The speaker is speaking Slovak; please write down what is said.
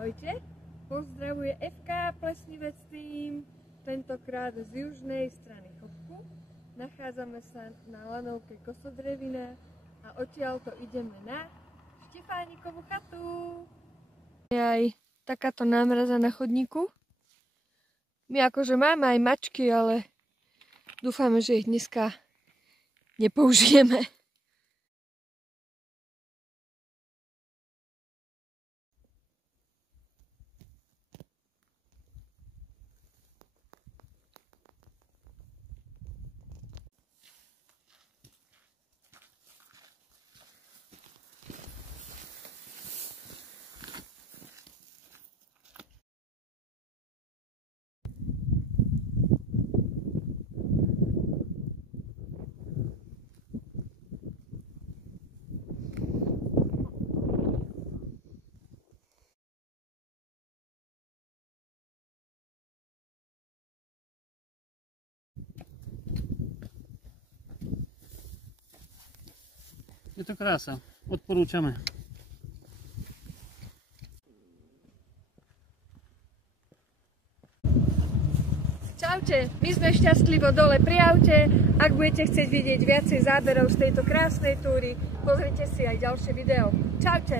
Ahojte, pozdravuje FK Plesnivec tým, tentokrát z južnej strany Chopku. Nachádzame sa na lanovke Kosodrevina a odtiaľto ideme na Štefánikovú chatu. Je aj takáto námraza na chodníku. My akože máme aj mačky, ale dúfame, že ich dneska nepoužijeme. Je to krása, odporúčame. Čaute, my sme šťastlivo dole pri aute. Ak budete chcieť vidieť viacej záberov z tejto krásnej túry, pozrite si aj ďalšie video. Čaute!